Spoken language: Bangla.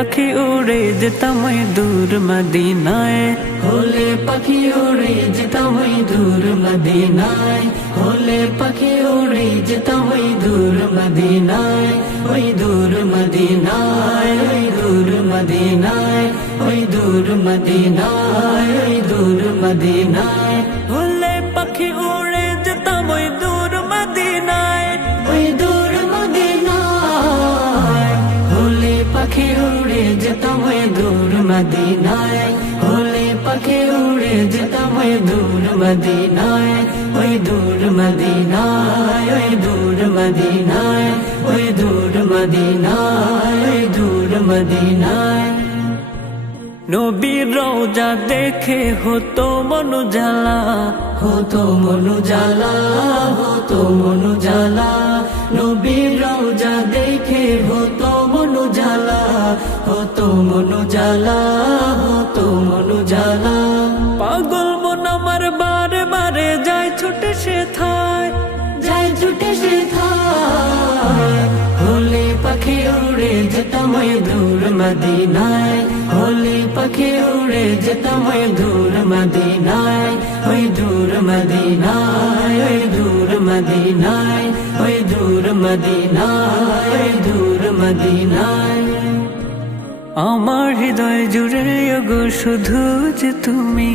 পাখি উড়ে যেতাম ওই দূর মদিনায়, হলে পাখি উড়ে যেতাম ওই দূর মদিনায়, হলে পাখি উড়ে যেতাম ওই দূর মদিনায়, ওই দূর মদিনায়, ওই দূর মদিনায়, ওই দূর মদিনায়, ওই দূর মদিনায়, হলে পাখি উড়ে যেতাম ওই দূর মদিনায়, ওই দূর মদিনায়, হলে পাখি উড়ে যেতাম ওই দূর মদিনায়, হলে পাখি উড়ে যেতাম ওই দূর মদিনায়, ওই দূর মদিনায়, ওই দূর মদিনায়, ওই দূর মদিনায়, ওই দূর মদিনায়। নবীর রওজা দেখে হতো মন জ্বালা, হতো মনু জ্বালা, হতো মনু জ্বালা, নবীর রওজা দেখে হতো মনু জ্বালা, হতো মনু জ্বালা, হতো মনু জ্বালা। পাগল মন আমার বারে বারে যায় ছুটে সে থায়, যায় ছুটে সে থায়, হলে পাখি উড়ে যেতাম ওই দূর মদিনায়, হলে পাখি উড়ে যেতাম ওই দূর মদিনায়, ওই দূর মদিনায়, ওই দূর মদিনায়, ওই দূর মদিনায়, ওই দূর মদিনায়। আমার হৃদয় জুড়ে গো শুধু যে তুমি,